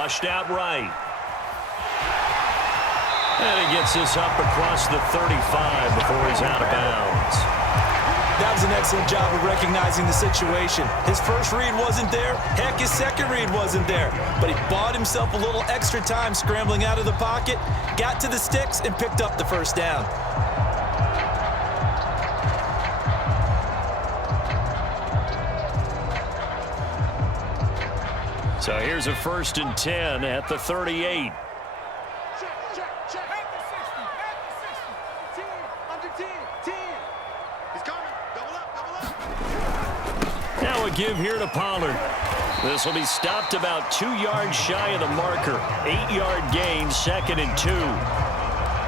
flushed out right. And he gets this up across the 35 before he's out of bounds. That was an excellent job of recognizing the situation. His first read wasn't there. Heck, his second read wasn't there. But he bought himself a little extra time scrambling out of the pocket, got to the sticks, and picked up the first down. So here's a 1st and 10 at the 38. Now a give here to Pollard. This will be stopped about 2 yards shy of the marker. 8-yard gain, 2nd and 2.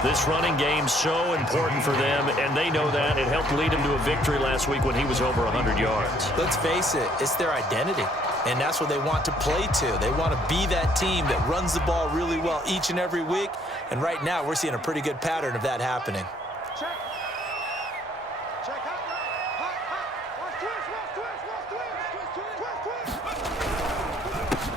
This running game so important for them, and they know that. It helped lead him to a victory last week when he was over 100 yards. Let's face it, it's their identity, and that's what they want to play to. They want to be that team that runs the ball really well each and every week, and right now we're seeing a pretty good pattern of that happening.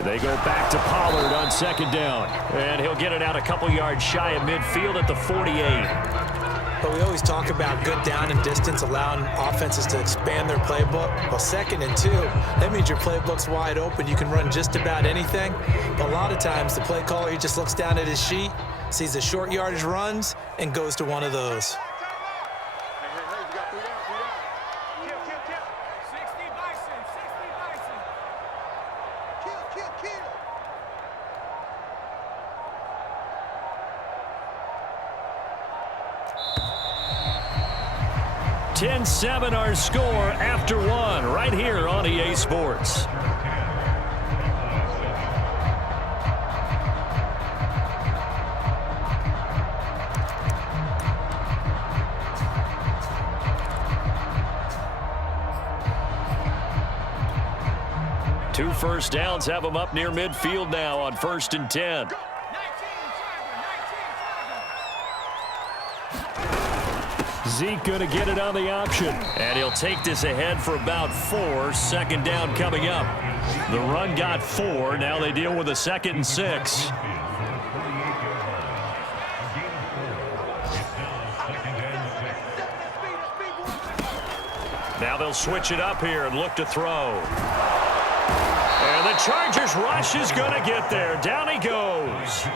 They go back to Pollard on 2nd down. And he'll get it out a couple yards shy of midfield at the 48. But we always talk about good down and distance, allowing offenses to expand their playbook. Well, 2nd and 2, that means your playbook's wide open. You can run just about anything. But a lot of times, the play caller, he just looks down at his sheet, sees the short yardage runs, and goes to one of those. $10-7 our score after 1 right here on EA Sports. Two first downs have them up near midfield now on 1st and 10. Zeke going to get it on the option. And he'll take this ahead for about 4. 2nd down coming up. The run got 4. Now they deal with a 2nd and 6. Now they'll switch it up here and look to throw. And the Chargers rush is going to get there. Down he goes.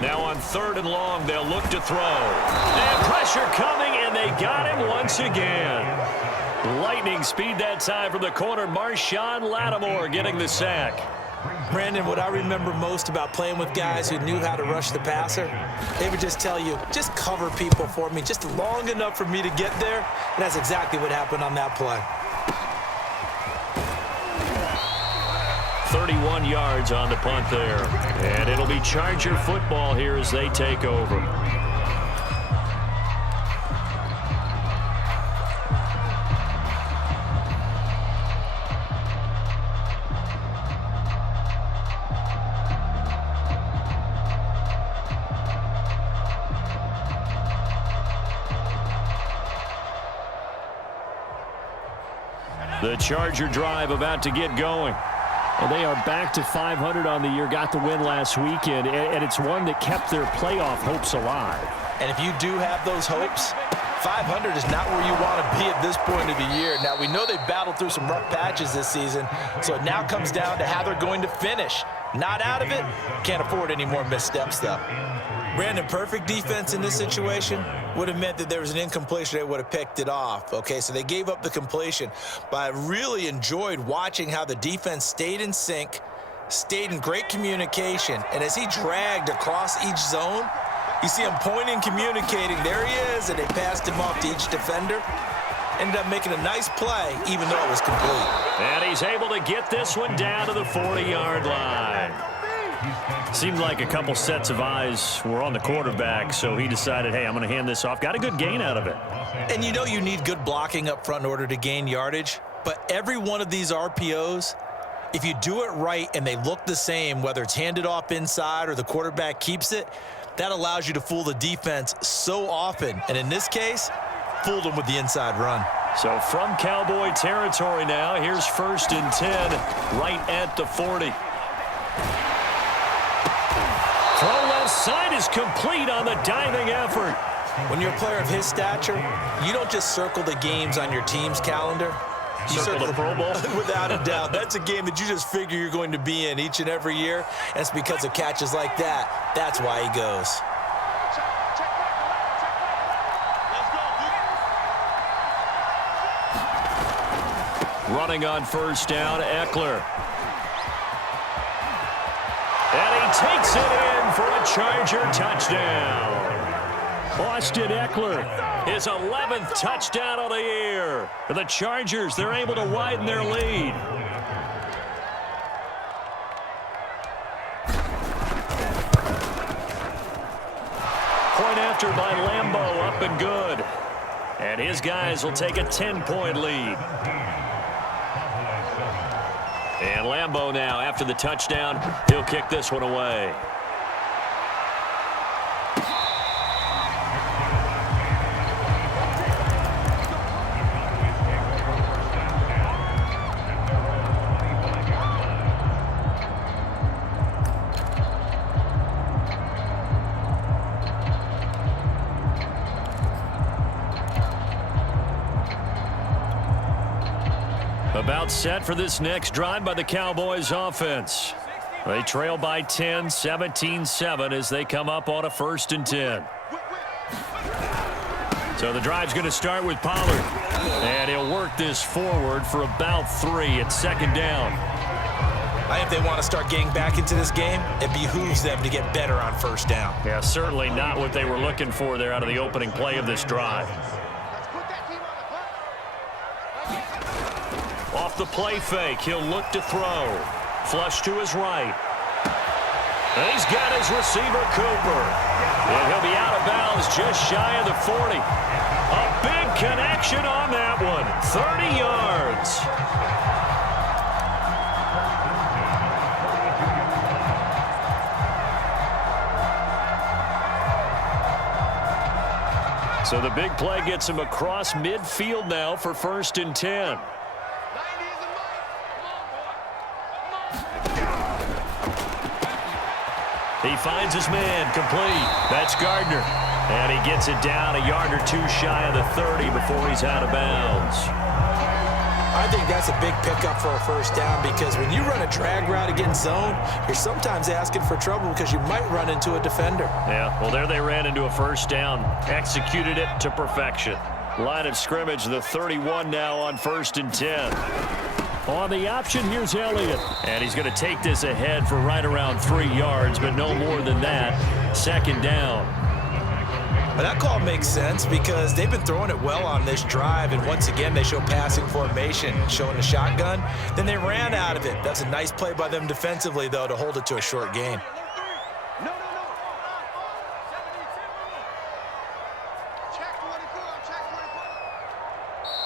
Now on 3rd and long, they'll look to throw. And pressure coming, and they got him once again. Lightning speed that time from the corner. Marshawn Lattimore getting the sack. Brandon, what I remember most about playing with guys who knew how to rush the passer, they would just tell you, just cover people for me, just long enough for me to get there. And that's exactly what happened on that play. 31 yards on the punt there. And it'll be Charger football here as they take over. The Charger drive about to get going. Well, they are back to 500 on the year, got the win last weekend, and it's one that kept their playoff hopes alive. And if you do have those hopes, 500 is not where you want to be at this point of the year. Now, we know they've battled through some rough patches this season, so it now comes down to how they're going to finish. Not out of it, can't afford any more missteps, though. Brandon, perfect defense in this situation would have meant that there was an incompletion. They would have picked it off. Okay, so they gave up the completion. But I really enjoyed watching how the defense stayed in sync, stayed in great communication. And as he dragged across each zone, you see him pointing, communicating. There he is, and they passed him off to each defender. Ended up making a nice play, even though it was complete. And he's able to get this one down to the 40-yard line. Seemed like a couple sets of eyes were on the quarterback, so he decided, hey, I'm going to hand this off. Got a good gain out of it. And you know you need good blocking up front in order to gain yardage, but every one of these RPOs, if you do it right and they look the same, whether it's handed off inside or the quarterback keeps it, that allows you to fool the defense so often. And in this case, fooled them with the inside run. So from Cowboy territory now, here's 1st and 10 right at the 40. Throw left side is complete on the diving effort. When you're a player of his stature, you don't just circle the games on your team's calendar. You circle the Pro Bowl? Without a doubt. That's a game that you just figure you're going to be in each and every year. And it's because of catches like that. That's why he goes. Running on 1st down, Eckler. And he takes it in for a Charger touchdown. Austin Eckler, his 11th touchdown of the year. For the Chargers, they're able to widen their lead. Point after by Lambeau, up and good. And his guys will take a 10-point lead. And Lambeau now, after the touchdown, he'll kick this one away. About set for this next drive by the Cowboys offense. They trail by 10, 17-7 as they come up on a 1st and 10. So the drive's going to start with Pollard. And he'll work this forward for about 3 at 2nd down. I think if they want to start getting back into this game, it behooves them to get better on 1st down. Yeah, certainly not what they were looking for there out of the opening play of this drive. Off the play fake, he'll look to throw. Flush to his right. And he's got his receiver, Cooper. And he'll be out of bounds just shy of the 40. A big connection on that one. 30 yards. So the big play gets him across midfield now for 1st and 10. He finds his man, complete. That's Gardner. And he gets it down a yard or 2 shy of the 30 before he's out of bounds. I think that's a big pickup for a 1st down because when you run a drag route against zone, you're sometimes asking for trouble because you might run into a defender. Yeah, well, there they ran into a 1st down. Executed it to perfection. Line of scrimmage, the 31 now on 1st and 10. On the option, here's Elliott. And he's going to take this ahead for right around 3 yards, but no more than that. 2nd down. But that call makes sense because they've been throwing it well on this drive, and once again, they show passing formation, showing the shotgun. Then they ran out of it. That's a nice play by them defensively, though, to hold it to a short gain.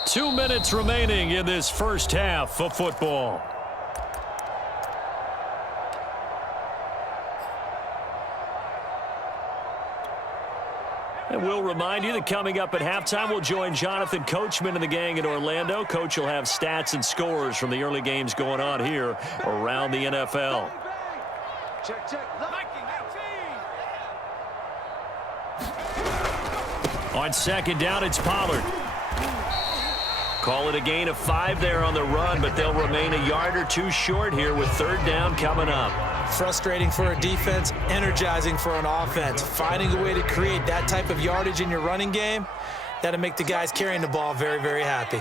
2 minutes remaining in this 1st half of football. And we'll remind you that coming up at halftime, we'll join Jonathan Coachman and the gang in Orlando. Coach will have stats and scores from the early games going on here around the NFL. Check, check. On 2nd down, it's Pollard. Call it a gain of 5 there on the run, but they'll remain a yard or 2 short here with 3rd down coming up. Frustrating for a defense, energizing for an offense. Finding a way to create that type of yardage in your running game, that'll make the guys carrying the ball very, very happy.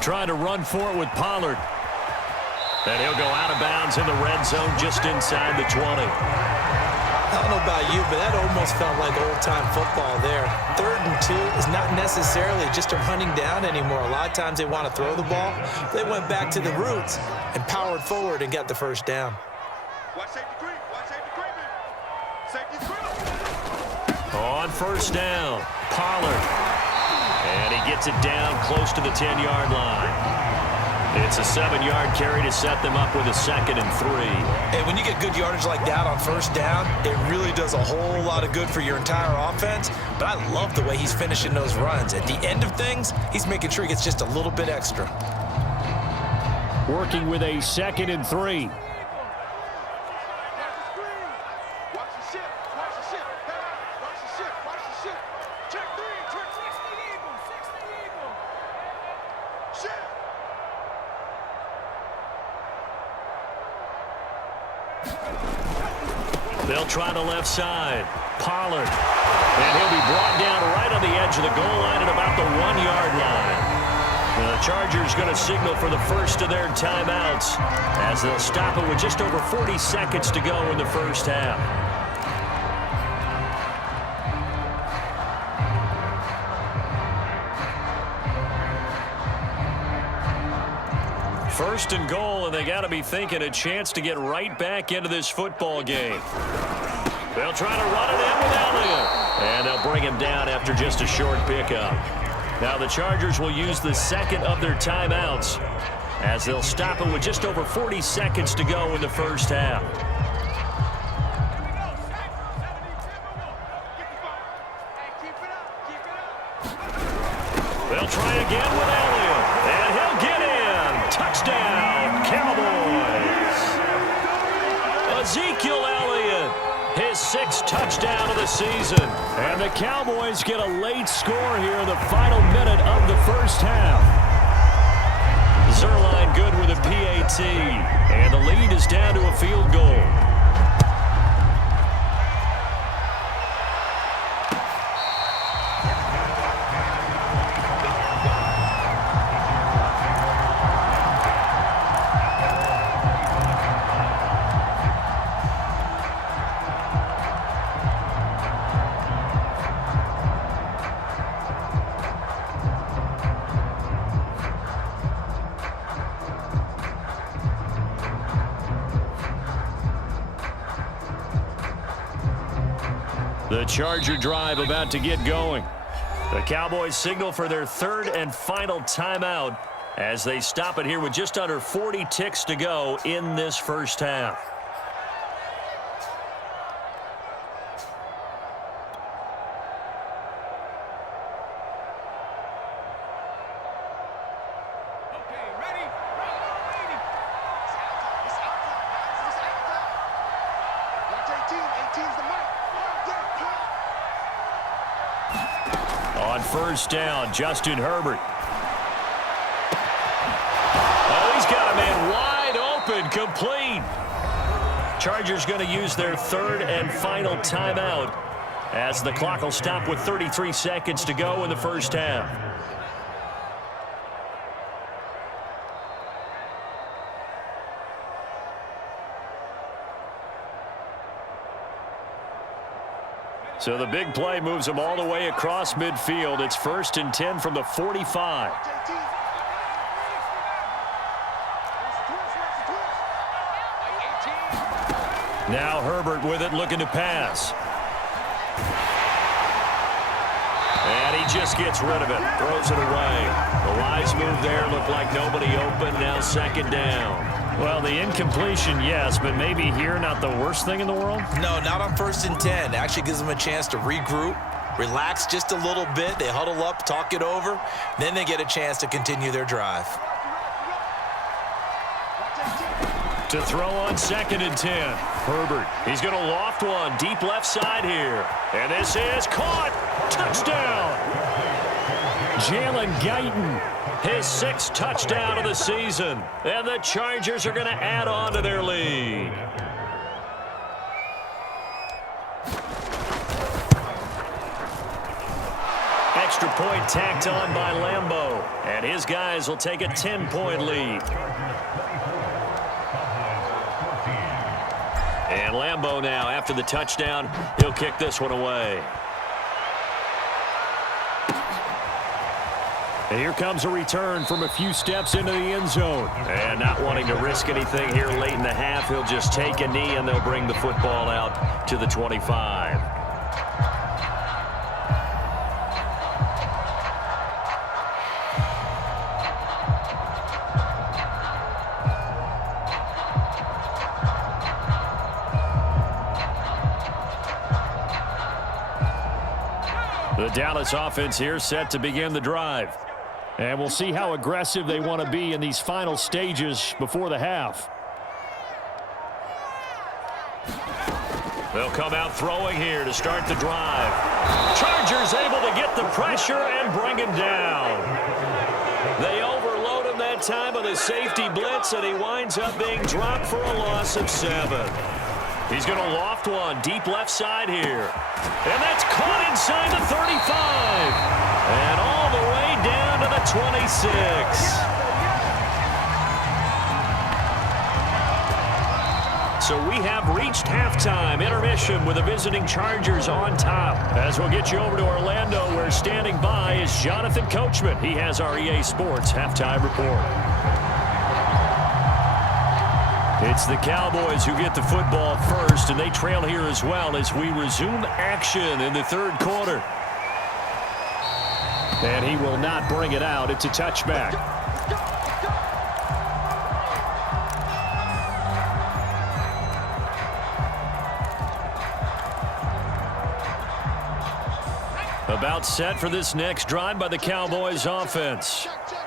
Trying to run for it with Pollard. And he'll go out of bounds in the red zone just inside the 20. I don't know about you, but that almost felt like old-time football there. 3rd and 2 is not necessarily just a running down anymore. A lot of times they want to throw the ball. They went back to the roots and powered forward and got the first down. Watch safety creep. Watch safety creeping. Safety creep. On first down, Pollard. And he gets it down close to the 10-yard line. It's a 7-yard carry to set them up with a 2nd and 3. And when you get good yardage like that on first down, it really does a whole lot of good for your entire offense. But I love the way he's finishing those runs. At the end of things, he's making sure he gets just a little bit extra. Working with a 2nd and 3. They'll try the left side. Pollard. And he'll be brought down right on the edge of the goal line at about the 1-yard line. The Chargers going to signal for the first of their timeouts as they'll stop it with just over 40 seconds to go in the first half. First and goal, and they got to be thinking a chance to get right back into this football game. They'll try to run it in with Elliott, and they'll bring him down after just a short pickup. Now the Chargers will use the second of their timeouts as they'll stop it with just over 40 seconds to go in the first half. They'll try again with Elliott, and he'll get in. Touchdown, Cowboys. Ezekiel Elliott, his 6th touchdown of the season. And the Cowboys get a late score here in the final minute of the first half. Zerline good with a PAT, and the lead is down to a field goal. The Charger drive about to get going. The Cowboys signal for their 3rd and final timeout as they stop it here with just under 40 ticks to go in this first half. On first down, Justin Herbert. Oh, he's got a man wide open, complete. Chargers going to use their 3rd and final timeout as the clock will stop with 33 seconds to go in the first half. So the big play moves them all the way across midfield. It's 1st and 10 from the 45. Now Herbert with it, looking to pass. And he just gets rid of it, throws it away. The wise move there, looked like nobody open, now 2nd down. Well, the incompletion, yes, but maybe here not the worst thing in the world? No, not on 1st and 10. Actually gives them a chance to regroup, relax just a little bit. They huddle up, talk it over. Then they get a chance to continue their drive. To throw on 2nd and 10. Herbert, he's going to loft one deep left side here. And this is caught. Touchdown. Jalen Guyton, his 6th touchdown of the season. And the Chargers are going to add on to their lead. Extra point tacked on by Lambeau. And his guys will take a 10-point lead. And Lambeau now, after the touchdown, he'll kick this one away. And here comes a return from a few steps into the end zone. And not wanting to risk anything here late in the half, he'll just take a knee and they'll bring the football out to the 25. The Dallas offense here set to begin the drive. And we'll see how aggressive they want to be in these final stages before the half. They'll come out throwing here to start the drive. Chargers able to get the pressure and bring him down. They overload him that time with a safety blitz, and he winds up being dropped for a loss of 7. He's going to loft one deep left side here. And that's caught inside the 35. And all the way down to the 26. So we have reached halftime. Intermission with the visiting Chargers on top. As we'll get you over to Orlando, where standing by is Jonathan Coachman. He has our EA Sports halftime report. It's the Cowboys who get the football first, and they trail here as well as we resume action in the third quarter. And he will not bring it out. It's a touchback. About set for this next drive by the Cowboys offense.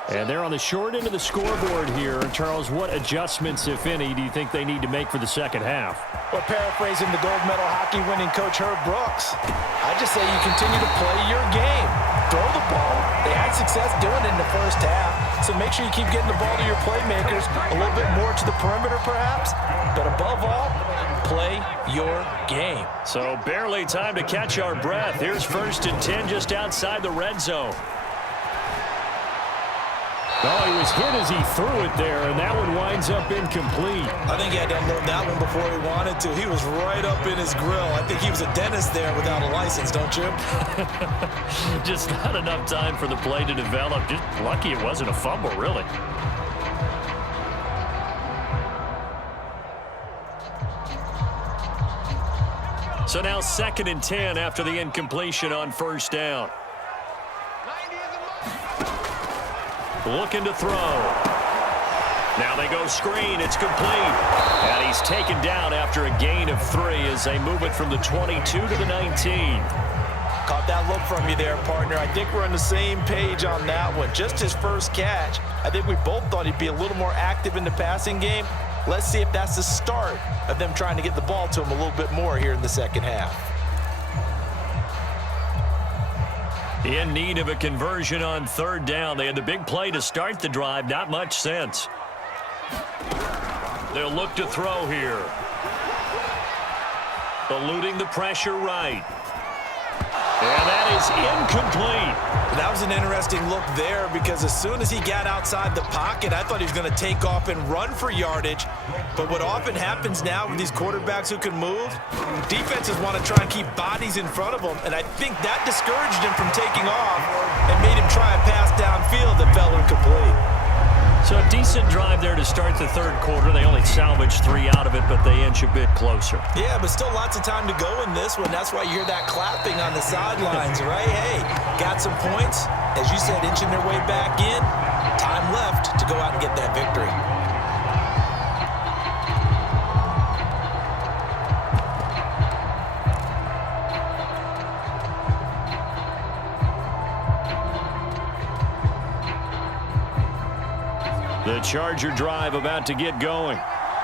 And they're on the short end of the scoreboard here. Charles, what adjustments, if any, do you think they need to make for the second half? Well, paraphrasing the gold medal hockey winning coach Herb Brooks, I just say you continue to play your game. Throw the ball. They had success doing it in the first half. So make sure you keep getting the ball to your playmakers, a little bit more to the perimeter perhaps. But above all, play your game. So barely time to catch our breath. Here's 1st and 10 just outside the red zone. Oh, he was hit as he threw it there, and that one winds up incomplete. I think he had to unload that one before he wanted to. He was right up in his grill. I think he was a dentist there without a license, don't you? Just not enough time for the play to develop. Just lucky it wasn't a fumble, really. So now 2nd and 10 after the incompletion on 1st down. Looking to throw. Now they go screen. It's complete. And he's taken down after a gain of 3 as they move it from the 22 to the 19. Caught that look from you there, partner. I think we're on the same page on that one. Just his first catch. I think we both thought he'd be a little more active in the passing game. Let's see if that's the start of them trying to get the ball to him a little bit more here in the second half. In need of a conversion on 3rd down. They had the big play to start the drive. Not much sense. They'll look to throw here. Eluding the pressure right. And that is incomplete. That was an interesting look there because as soon as he got outside the pocket, I thought he was going to take off and run for yardage. But what often happens now with these quarterbacks who can move, defenses want to try and keep bodies in front of them. And I think that discouraged him from taking off and made him try a pass downfield that fell incomplete. So a decent drive there to start the 3rd quarter. They only salvaged 3 out of it, but they inch a bit closer. Yeah, but still lots of time to go in this one. That's why you hear that clapping on the sidelines, right? Hey, got some points. As you said, inching their way back in. Time left to go out and get that victory. The Charger drive about to get going.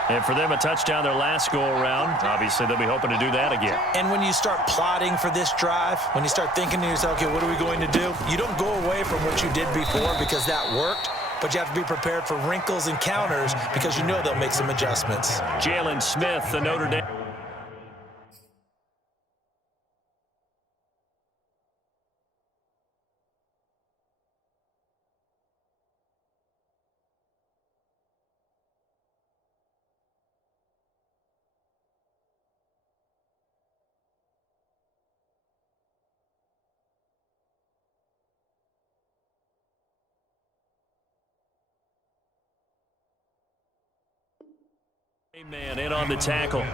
And for them, a touchdown their last go-around. Obviously, they'll be hoping to do that again. And when you start plotting for this drive, when you start thinking to yourself, okay, what are we going to do? You don't go away from what you did before because that worked, but you have to be prepared for wrinkles and counters because you know they'll make some adjustments. Jalen Smith, the Notre Dame. Man in on the tackle. A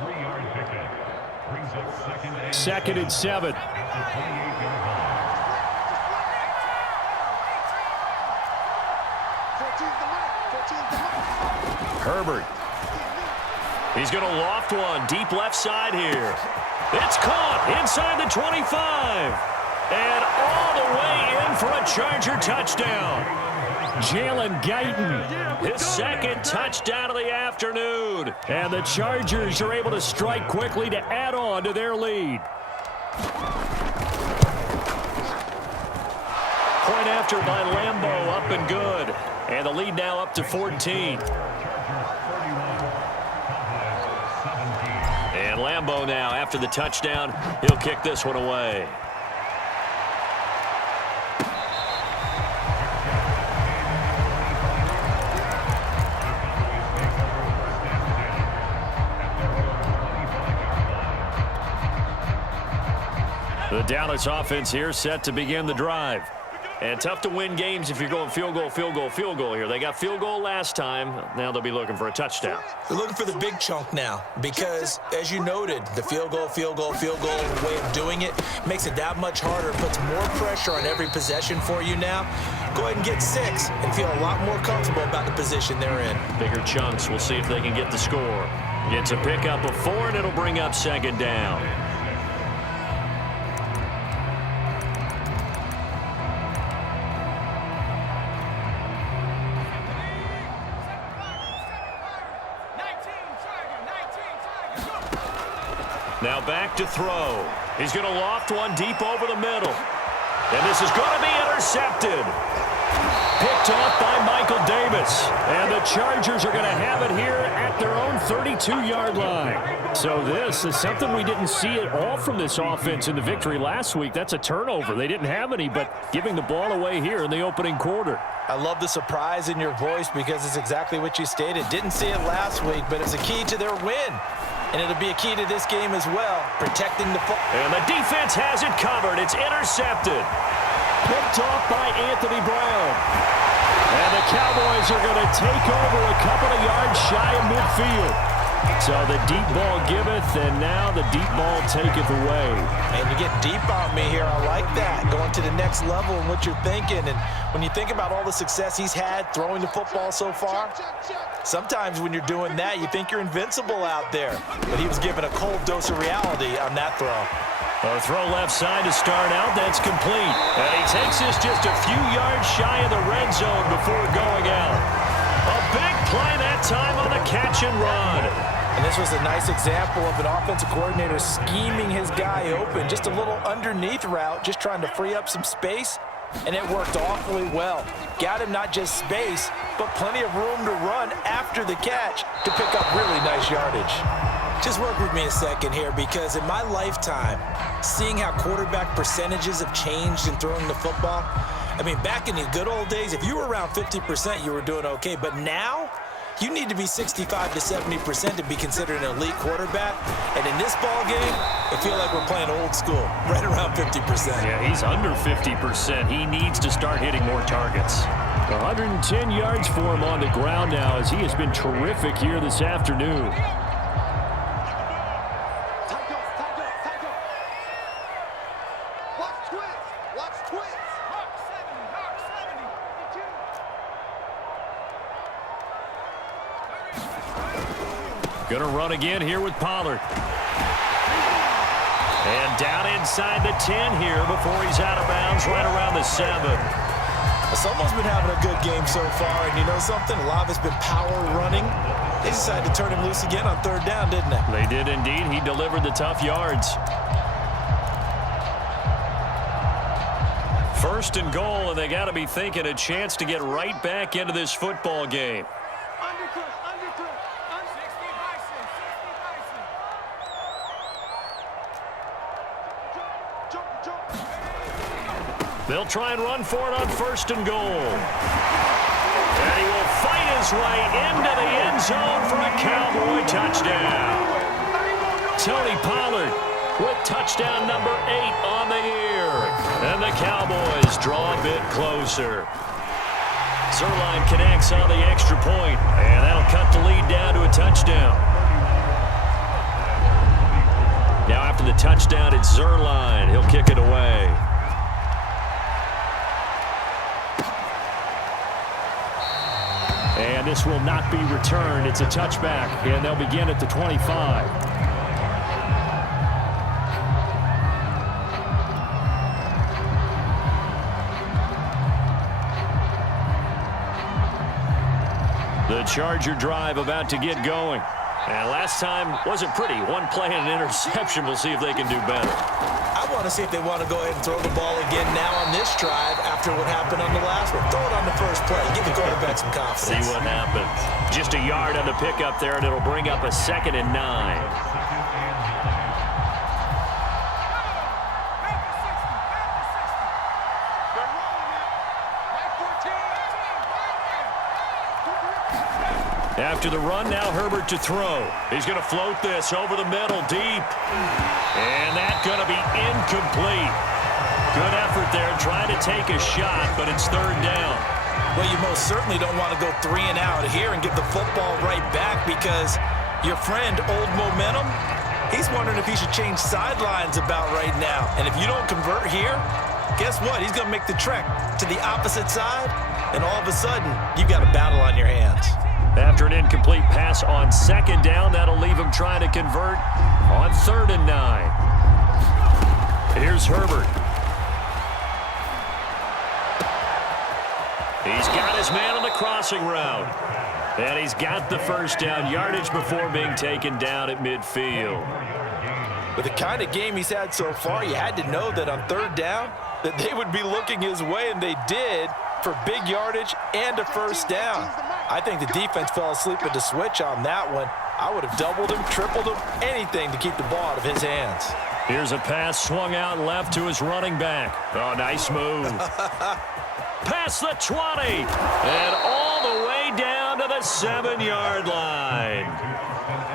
3-yard pickup brings up Second and 7. Herbert. He's going to loft one deep left side here. It's caught inside the 25. And all the way in for a Charger touchdown. Jalen Guyton, his second touchdown of the afternoon. And the Chargers are able to strike quickly to add on to their lead. Point after by Lambeau, up and good. And the lead now up to 14. And Lambeau now, after the touchdown, he'll kick this one away. The Dallas offense here set to begin the drive. And tough to win games if you're going field goal, field goal, field goal here. They got field goal last time. Now they'll be looking for a touchdown. They're looking for the big chunk now because, as you noted, the field goal way of doing it makes it that much harder, puts more pressure on every possession for you now. Go ahead and get 6 and feel a lot more comfortable about the position they're in. Bigger chunks. We'll see if they can get the score. It's a pickup of 4, and it'll bring up second down. Now back to throw. He's going to loft one deep over the middle. And this is going to be intercepted. Picked off by Michael Davis. And the Chargers are going to have it here at their own 32-yard line. So this is something we didn't see at all from this offense in the victory last week. That's a turnover. They didn't have any, but giving the ball away here in the opening quarter. I love the surprise in your voice because it's exactly what you stated. Didn't see it last week, but it's a key to their win. And it'll be a key to this game as well, protecting the football. And the defense has it covered. It's intercepted. Picked off by Anthony Brown. And the Cowboys are going to take over a couple of yards shy of midfield. So the deep ball giveth, and now the deep ball taketh away. And you get deep on me here. I like that. Going to the next level and what you're thinking. And when you think about all the success he's had throwing the football so far, sometimes when you're doing that, you think you're invincible out there. But he was given a cold dose of reality on that throw. A throw left side to start out. That's complete. And he takes this just a few yards shy of the red zone before going out. A big play that time on the catch and run. And this was a nice example of an offensive coordinator scheming his guy open. Just a little underneath route, just trying to free up some space. And it worked awfully well. Got him not just space, but plenty of room to run after the catch to pick up really nice yardage. Just work with me a second here, because in my lifetime, seeing how quarterback percentages have changed in throwing the football, I mean, back in the good old days, if you were around 50%, you were doing okay. But now, you need to be 65 to 70% to be considered an elite quarterback. And in this ball game, I feel like we're playing old school, right around 50%. Yeah, he's under 50%. He needs to start hitting more targets. 110 yards for him on the ground now, as he has been terrific here this afternoon. Going to run again here with Pollard. And down inside the 10 here before he's out of bounds right around the 7. Someone's been having a good game so far, and you know something? A lot of it's been power running. They decided to turn him loose again on 3rd down, didn't they? They did indeed. He delivered the tough yards. 1st and goal, and they got to be thinking a chance to get right back into this football game. They'll try and run for it on 1st and goal. And he will fight his way into the end zone for a Cowboy touchdown. Tony Pollard with touchdown number 8 on the year. And the Cowboys draw a bit closer. Zerline connects on the extra point, and that'll cut the lead down to a touchdown. Now after the touchdown, it's Zerline. He'll kick it away. And this will not be returned. It's a touchback, and they'll begin at the 25. The Charger drive about to get going. And last time wasn't pretty. One play and an interception. We'll see if they can do better. I want to see if they want to go ahead and throw the ball again now on this drive after what happened on the last one. Throw it on the first play. Give the quarterback some confidence. See what happens. Just a yard on the pickup there, and it'll bring up a 2nd and 9. After the run, now Herbert to throw. He's going to float this over the middle, deep. And that's going to be incomplete. Good effort there, trying to take a shot, but it's 3rd down. Well, you most certainly don't want to go 3 and out here and give the football right back because your friend, Old Momentum, he's wondering if he should change sidelines about right now. And if you don't convert here, guess what? He's going to make the trek to the opposite side, and all of a sudden, you've got a battle on your hands. After an incomplete pass on 2nd down, that'll leave him trying to convert on 3rd and 9. Here's Herbert. He's got his man on the crossing route. And he's got the 1st down yardage before being taken down at midfield. With the kind of game he's had so far, you had to know that on 3rd down that they would be looking his way, and they did, for big yardage and a 1st down. I think the defense fell asleep at the switch on that one. I would have doubled him, tripled him, anything to keep the ball out of his hands. Here's a pass swung out left to his running back. Oh, nice move. Past the 20 and all the way down to the 7-yard line.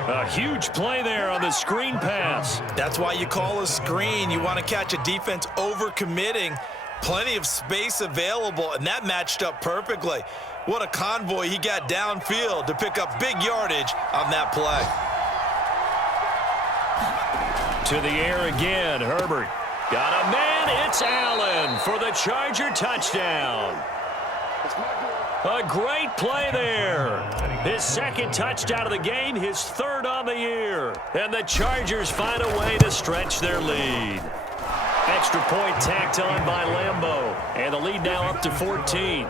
A huge play there on the screen pass. That's why you call a screen. You want to catch a defense overcommitting. Plenty of space available, and that matched up perfectly. What a convoy he got downfield to pick up big yardage on that play. To the air again, Herbert. Got a man, it's Allen for the Charger touchdown. A great play there. His 2nd touchdown of the game, his 3rd on the year. And the Chargers find a way to stretch their lead. Extra point tacked on by Lambeau. And the lead now up to 14.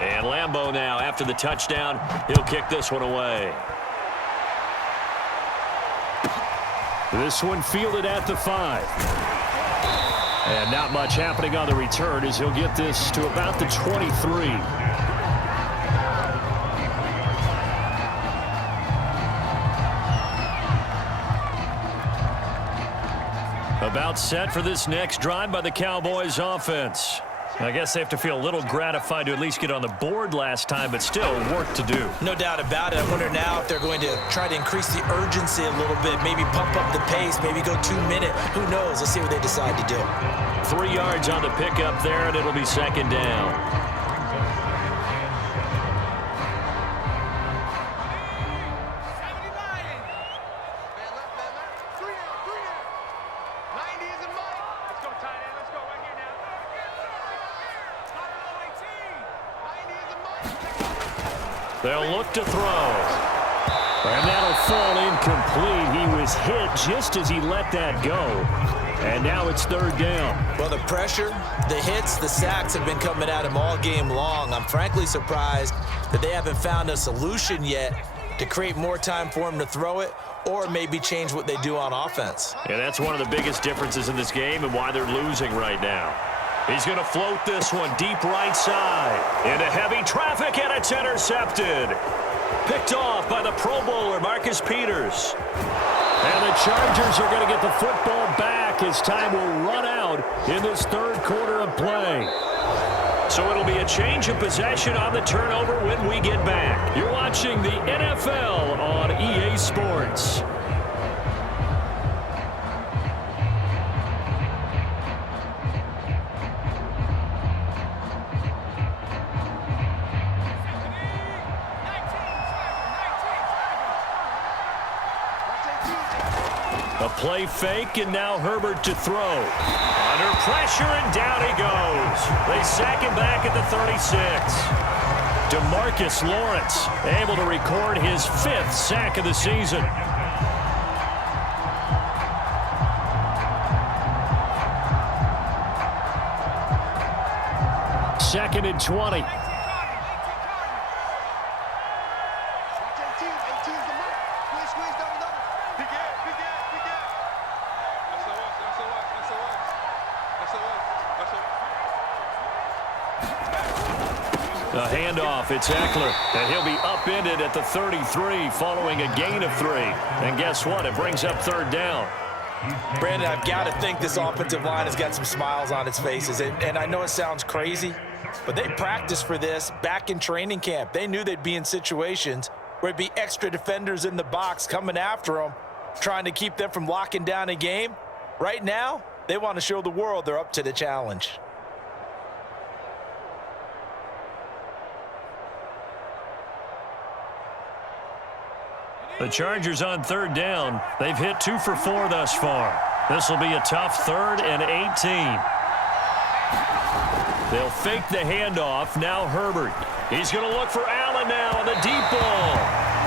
And Lambeau now, after the touchdown, he'll kick this one away. This one fielded at the 5. And not much happening on the return as he'll get this to about the 23. About set for this next drive by the Cowboys offense. I guess they have to feel a little gratified to at least get on the board last time, but still work to do. No doubt about it. I wonder now if they're going to try to increase the urgency a little bit, maybe pump up the pace, maybe go 2-minute. Who knows? Let's see what they decide to do. 3 yards on the pickup there, and it'll be 2nd down. They'll look to throw. And that'll fall incomplete. He was hit just as he let that go. And now it's 3rd down. Well, the pressure, the hits, the sacks have been coming at him all game long. I'm frankly surprised that they haven't found a solution yet to create more time for him to throw it or maybe change what they do on offense. Yeah, that's one of the biggest differences in this game and why they're losing right now. He's going to float this one deep right side into heavy traffic, and it's intercepted. Picked off by the Pro Bowler, Marcus Peters. And the Chargers are going to get the football back as time will run out in this 3rd quarter of play. So it'll be a change of possession on the turnover when we get back. You're watching the NFL on EA Sports. A play fake, and now Herbert to throw. Under pressure, and down he goes. They sack him back at the 36. DeMarcus Lawrence able to record his 5th sack of the season. Second and 20. A handoff, it's Eckler, and he'll be upended at the 33 following a gain of 3. And guess what? It brings up 3rd down. Brandon, I've got to think this offensive line has got some smiles on its faces. And I know it sounds crazy, but they practiced for this back in training camp. They knew they'd be in situations where it'd be extra defenders in the box coming after them, trying to keep them from locking down a game. Right now, they want to show the world they're up to the challenge. The Chargers on 3rd down. They've hit 2 for 4 thus far. This will be a tough 3rd and 18. They'll fake the handoff. Now Herbert. He's going to look for Allen now on the deep ball.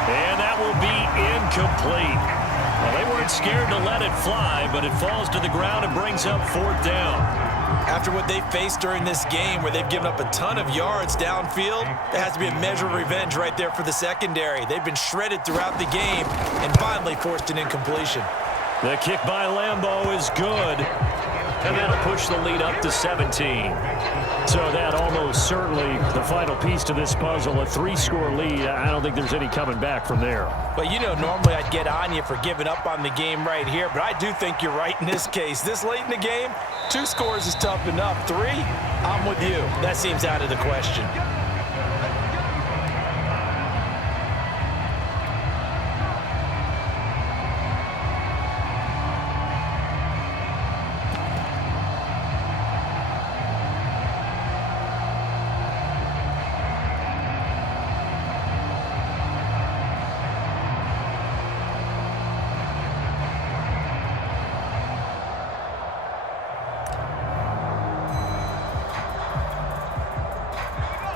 And that will be incomplete. Well, they weren't scared to let it fly, but it falls to the ground and brings up 4th down. After what they faced during this game where they've given up a ton of yards downfield, there has to be a measure of revenge right there for the secondary. They've been shredded throughout the game and finally forced an incompletion. The kick by Lambeau is good, and that'll push the lead up to 17. So that almost certainly the final piece to this puzzle, a 3-score lead. I don't think there's any coming back from there. But, you know, normally I'd get on you for giving up on the game right here, but I do think you're right in this case. This late in the game, 2 scores is tough enough. 3, I'm with you. That seems out of the question.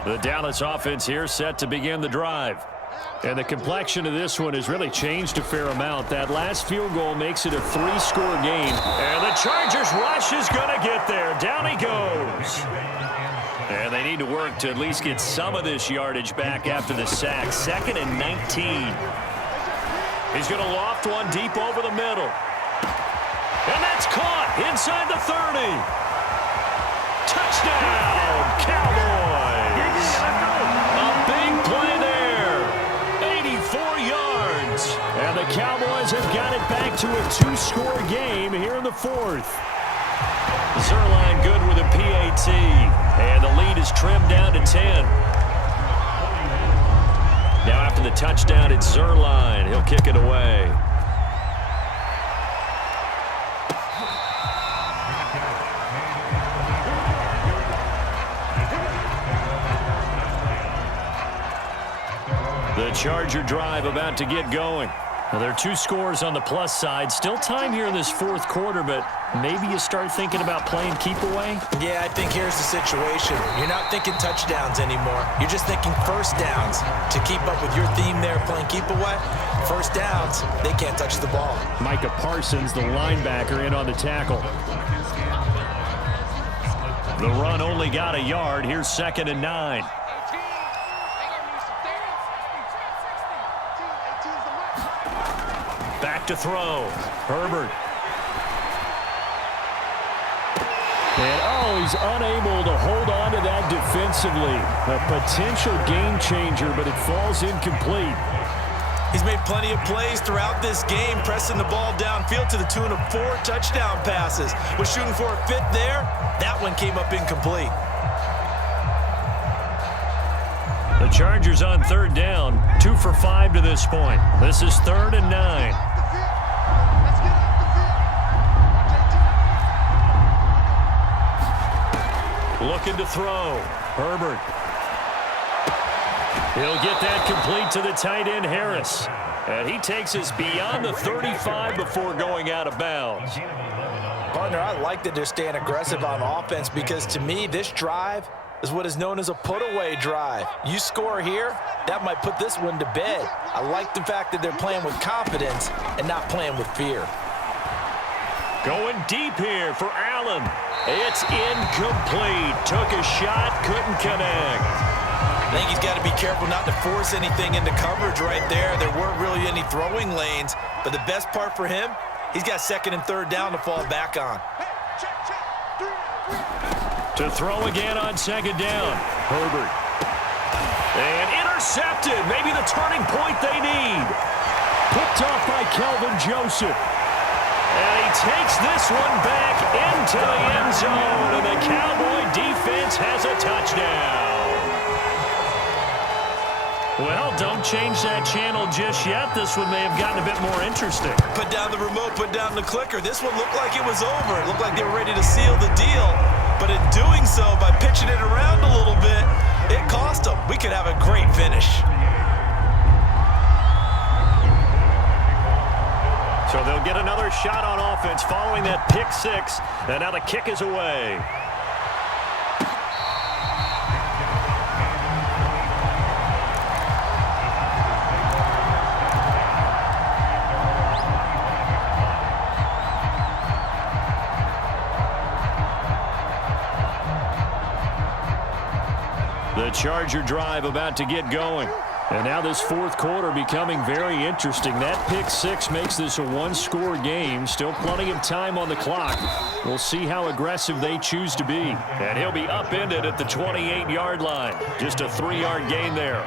The Dallas offense here set to begin the drive. And the complexion of this one has really changed a fair amount. That last field goal makes it a 3-score game. And the Chargers rush is going to get there. Down he goes. And they need to work to at least get some of this yardage back after the sack. 2nd and 19. He's going to loft one deep over the middle. And that's caught inside the 30. Touchdown, Cowboys. A big play there. 84 yards. And the Cowboys have got it back to a 2-score game here in the 4th. Zerline good with a PAT. And the lead is trimmed down to 10. Now after the touchdown, it's Zerline. He'll kick it away. The Charger drive about to get going. Now, there are 2 scores on the plus side. Still time here in this 4th quarter, but maybe you start thinking about playing keep away? Yeah, I think here's the situation. You're not thinking touchdowns anymore. You're just thinking first downs. To keep up with your theme there, playing keep away, first downs, they can't touch the ball. Micah Parsons, the linebacker, in on the tackle. The run only got a yard. Here's 2nd and 9. Back to throw. Herbert. And, he's unable to hold on to that defensively. A potential game changer, but it falls incomplete. He's made plenty of plays throughout this game, pressing the ball downfield to the tune of 4 touchdown passes. Was shooting for a 5th there. That one came up incomplete. The Chargers on 3rd down, 2 for 5 to this point. This is 3rd and 9. Looking to throw. Herbert. He'll get that complete to the tight end, Harris. And he takes us beyond the 35 before going out of bounds. Partner, I like that they're staying aggressive on offense because, to me, this drive is what is known as a put-away drive. You score here, that might put this one to bed. I like the fact that they're playing with confidence and not playing with fear. Going deep here for Allen. It's incomplete. Took a shot, couldn't connect. I think he's got to be careful not to force anything into coverage right there. There weren't really any throwing lanes, but the best part for him, he's got second and third down to fall back on. To throw again on second down. Herbert. And intercepted. Maybe the turning point they need. Picked off by Kelvin Joseph. And he takes this one back into the end zone. And the Cowboy defense has a touchdown. Well, don't change that channel just yet. This one may have gotten a bit more interesting. Put down the remote, put down the clicker. This one looked like it was over. It looked like they were ready to seal the deal. But in doing so, by pitching it around a little bit, it cost them. We could have a great finish. So they'll get another shot on offense following that pick six. And now the kick is away. The Charger drive about to get going. And now this fourth quarter becoming very interesting. That pick six makes this a one-score game. Still plenty of time on the clock. We'll see how aggressive they choose to be. And he'll be upended at the 28-yard line. Just a 3-yard gain there.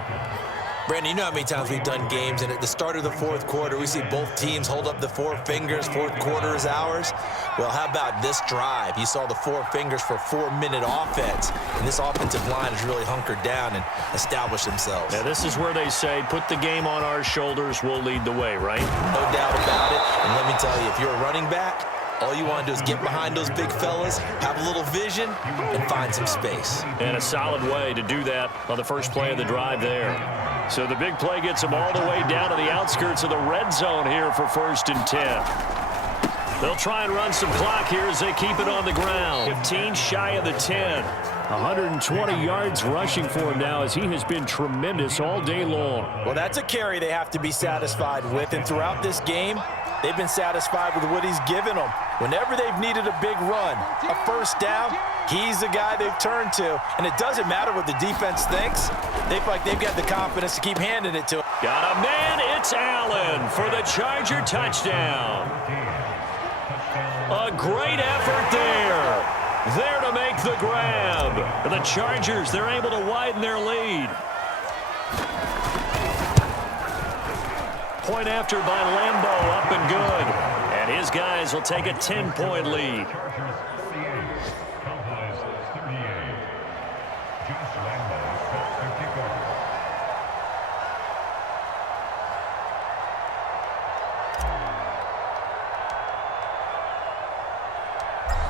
Brandon, you know how many times we've done games, and at the start of the fourth quarter, we see both teams hold up the four fingers. Fourth quarter is ours. Well, how about this drive? You saw the four fingers for 4-minute offense, and this offensive line has really hunkered down and established themselves. Now, this is where they say, put the game on our shoulders, we'll lead the way, right? No doubt about it. And let me tell you, if you're a running back, all you want to do is get behind those big fellas, have a little vision, and find some space. And a solid way to do that on the first play of the drive there. So the big play gets them all the way down to the outskirts of the red zone here for 1st and 10. They'll try and run some clock here as they keep it on the ground. 15 shy of the 10. 120 yards rushing for him now as he has been tremendous all day long. Well, that's a carry they have to be satisfied with. And throughout this game, they've been satisfied with what he's given them. Whenever they've needed a big run, a first down, he's the guy they've turned to. And it doesn't matter what the defense thinks. They feel like they've got the confidence to keep handing it to him. Got a man, it's Allen for the Charger touchdown. A great effort there. There to make the grab. The Chargers, they're able to widen their lead. Point after by Lambeau, up and good. And his guys will take a 10-point lead.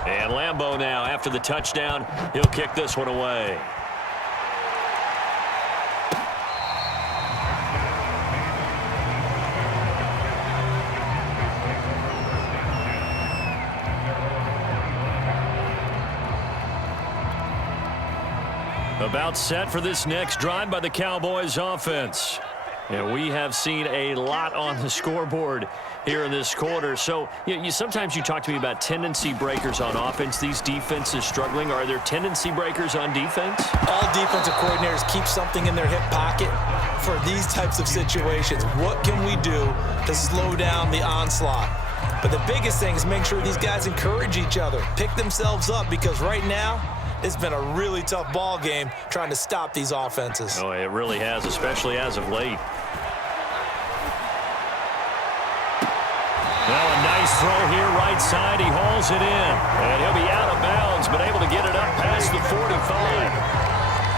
And Lambeau now, after the touchdown, he'll kick this one away. About set for this next drive by the Cowboys offense. And we have seen a lot on the scoreboard here in this quarter. So sometimes you talk to me about tendency breakers on offense. These defenses struggling. Are there tendency breakers on defense? All defensive coordinators keep something in their hip pocket for these types of situations. What can we do to slow down the onslaught? But the biggest thing is make sure these guys encourage each other, pick themselves up, because right now it's been a really tough ball game trying to stop these offenses. Oh, it really has, especially as of late. Well, a nice throw here, right side. He hauls it in. And he'll be out of bounds, but able to get it up past the 45.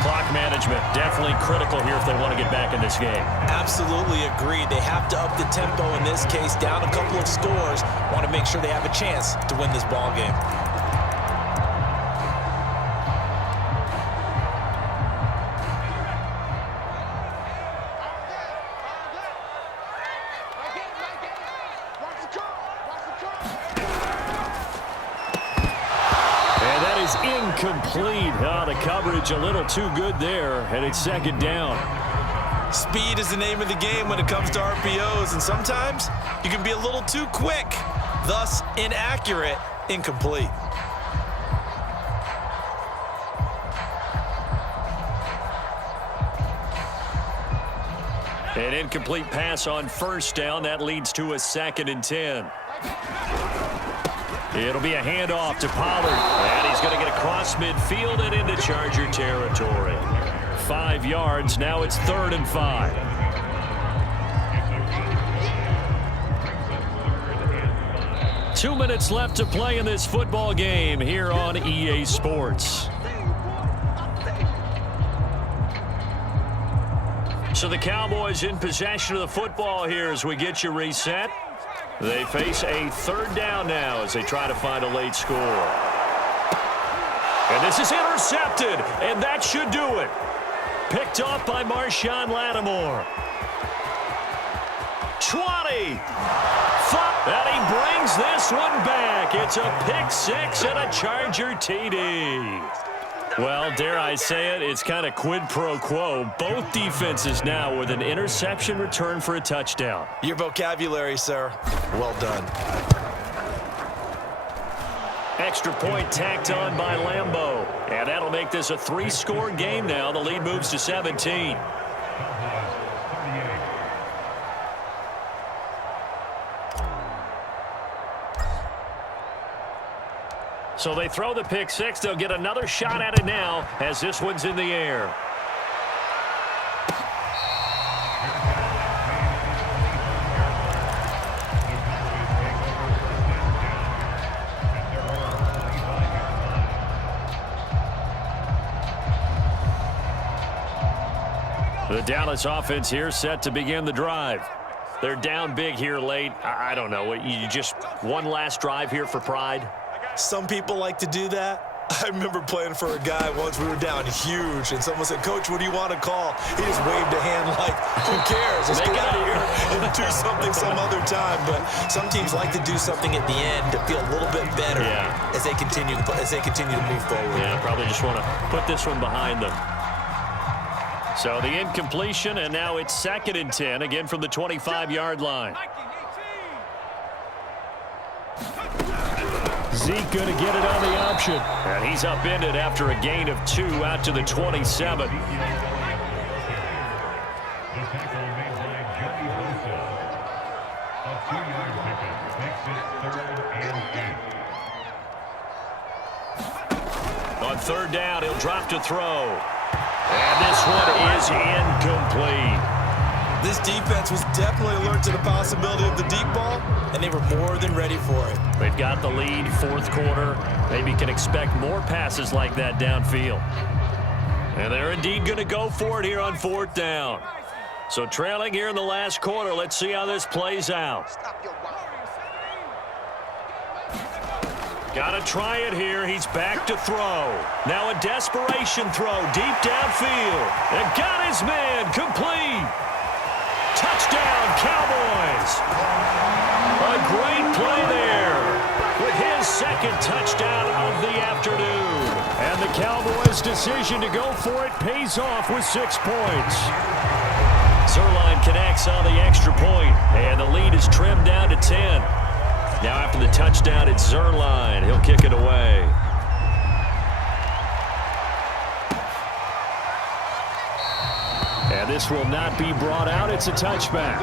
Clock management, definitely critical here if they want to get back in this game. Absolutely agreed. They have to up the tempo in this case, down a couple of scores. Want to make sure they have a chance to win this ball game. incomplete. The coverage a little too good there, and it's second down. Speed is the name of the game when it comes to RPOs, and sometimes you can be a little too quick, thus inaccurate, incomplete. An incomplete pass on first down. That leads to a 2nd and 10. It'll be a handoff to Pollard, and he's going to get across midfield and into Charger territory. 5 yards. Now it's 3rd and 5. Two minutes left to play in this football game here on EA Sports. So the Cowboys in possession of the football here as we get you reset. They face a 3rd down now as they try to find a late score. And this is intercepted, and that should do it. Picked up by Marshawn Lattimore. 20. And he brings this one back. It's a pick 6 and a Charger TD. Well, dare I say it, it's kind of quid pro quo. Both defenses now with an interception return for a touchdown. Your vocabulary, sir. Well done. Extra point tacked on by Lambeau. And that'll make this a 3-score game now. The lead moves to 17. So they throw the pick 6. They'll get another shot at it now as this one's in the air. The Dallas offense here set to begin the drive. They're down big here late. I don't know. You just one last drive here for pride? Some people like to do that. I remember playing for a guy once. We were down huge, and someone said, "Coach, what do you want to call?" He just waved a hand like, "Who cares? Let's get out of here and do something some other time." But some teams like to do something at the end to feel a little bit better as they continue to move forward. Yeah, probably just want to put this one behind them. So the incompletion, and now it's 2nd and 10, again from the 25-yard line. Zeke going to get it on the option. And he's upended after a gain of 2 out to the 27. The tackle made by Joey Bosa. A 2-yard pickup makes it 3rd and 8. On 3rd down, he'll drop to throw. And this one is incomplete. This defense was definitely alert to the possibility of the deep ball, and they were more than ready for it. They've got the lead, 4th quarter. Maybe can expect more passes like that downfield. And they're indeed going to go for it here on 4th down. So trailing here in the last quarter, let's see how this plays out. Got to try it here. He's back to throw. Now a desperation throw deep downfield. And got his man complete. Touchdown, Cowboys. A great play there with his 2nd touchdown of the afternoon. And the Cowboys' decision to go for it pays off with 6 points. Zerline connects on the extra point, and the lead is trimmed down to 10. Now after the touchdown, it's Zerline. He'll kick it away. And this will not be brought out. It's a touchback.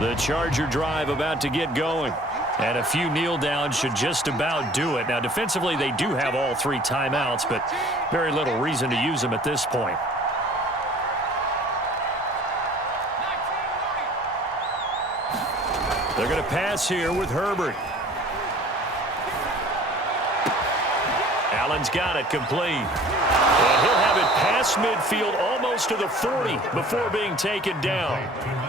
The Charger drive about to get going. And a few kneel downs should just about do it. Now, defensively, they do have all 3 timeouts, but very little reason to use them at this point. They're going to pass here with Herbert. Allen's got it complete. And he'll have it past midfield almost to the 40 before being taken down.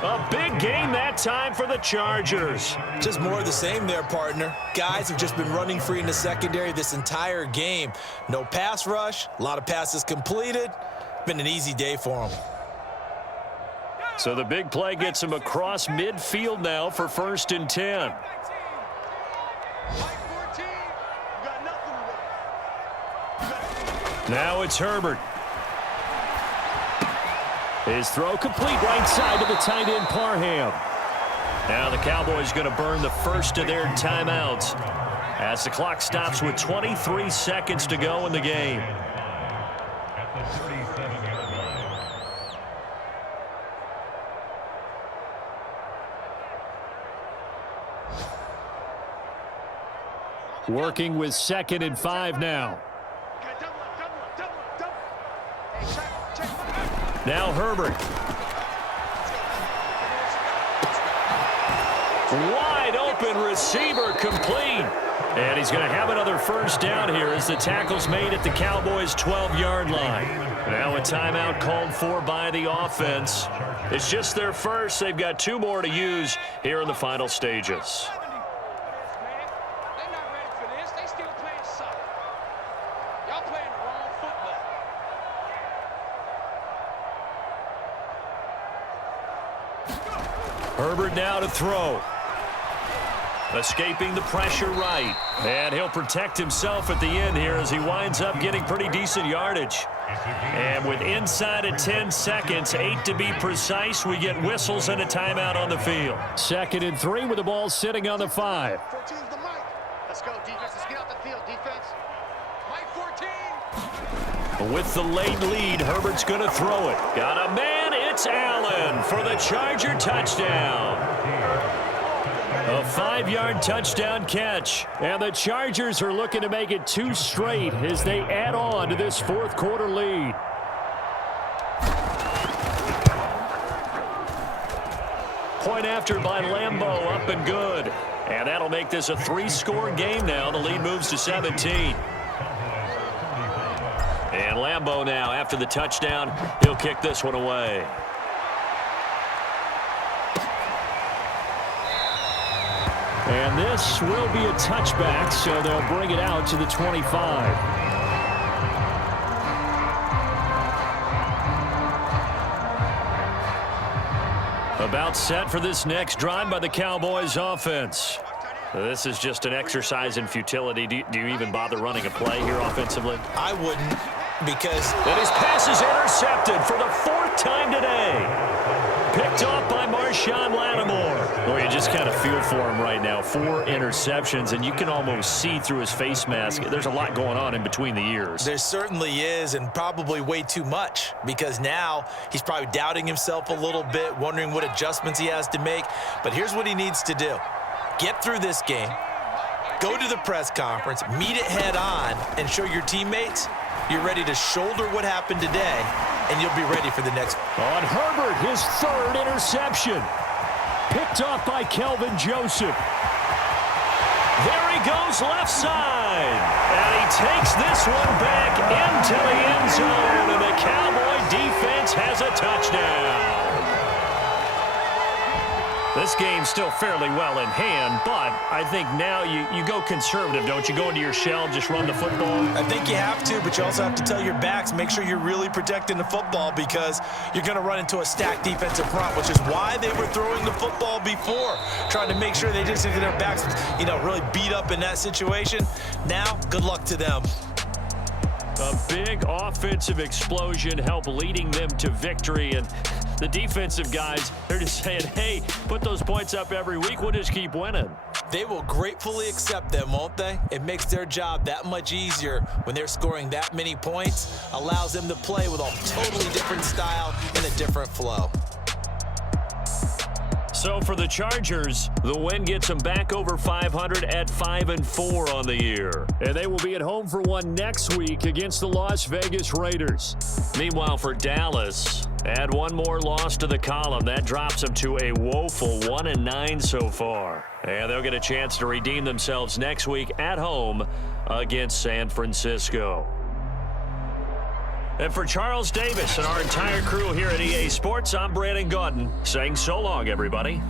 A big game that time for the Chargers. Just more of the same there, partner. Guys have just been running free in the secondary this entire game. No pass rush, a lot of passes completed. Been an easy day for them. So the big play gets him across midfield now for 1st and 10. Now it's Herbert. His throw complete right side to the tight end Parham. Now the Cowboys going to burn the first of their timeouts as the clock stops with 23 seconds to go in the game. At the 37-yard line. Working with 2nd and 5 now. Now Herbert. Wide open receiver complete. And he's going to have another first down here as the tackle's made at the Cowboys' 12-yard line. Now a timeout called for by the offense. It's just their first. They've got 2 more to use here in the final stages. Herbert now to throw. Escaping the pressure right. And he'll protect himself at the end here as he winds up getting pretty decent yardage. And with inside of 10 seconds, 8 to be precise, we get whistles and a timeout on the field. 2nd and 3 with the ball sitting on the 5. 14's the mic. Let's go, defense. Let's get out the field, defense. Mike 14. With the late lead, Herbert's going to throw it. Got a man. It's Allen for the Charger touchdown. A 5-yard touchdown catch. And the Chargers are looking to make it 2 straight as they add on to this 4th quarter lead. Point after by Lambeau, up and good. And that'll make this a 3-score game now. The lead moves to 17. And Lambeau now, after the touchdown, he'll kick this one away. And this will be a touchback, so they'll bring it out to the 25. About set for this next drive by the Cowboys offense. This is just an exercise in futility. Do you even bother running a play here offensively? I wouldn't, because... And his pass is intercepted for the 4th time today. Picked off by Marshawn Lattimore. Well, you just kind of feel for him right now. 4 interceptions, and you can almost see through his face mask. There's a lot going on in between the ears. There certainly is, and probably way too much, because now he's probably doubting himself a little bit, wondering what adjustments he has to make. But here's what he needs to do. Get through this game, go to the press conference, meet it head on, and show your teammates you're ready to shoulder what happened today, and you'll be ready for the next. On Herbert, his 3rd interception. Picked off by Kelvin Joseph. There he goes left side. And he takes this one back into the end zone, and the Cowboy defense has a touchdown. This game's still fairly well in hand, but I think now you go conservative, don't you? Go into your shell, just run the football. I think you have to, but you also have to tell your backs, make sure you're really protecting the football, because you're going to run into a stacked defensive front, which is why they were throwing the football before, trying to make sure they just get their backs, really beat up in that situation. Now, good luck to them. A big offensive explosion helped leading them to victory, and the defensive guys, they're just saying, hey, put those points up every week, we'll just keep winning. They will gratefully accept them, won't they? It makes their job that much easier when they're scoring that many points, allows them to play with a totally different style and a different flow. So for the Chargers, the win gets them back over 500 at 5-4 on the year. And they will be at home for one next week against the Las Vegas Raiders. Meanwhile, for Dallas, add one more loss to the column. That drops them to a woeful 1-9 so far. And they'll get a chance to redeem themselves next week at home against San Francisco. And for Charles Davis and our entire crew here at EA Sports, I'm Brandon Gaudin saying so long, everybody.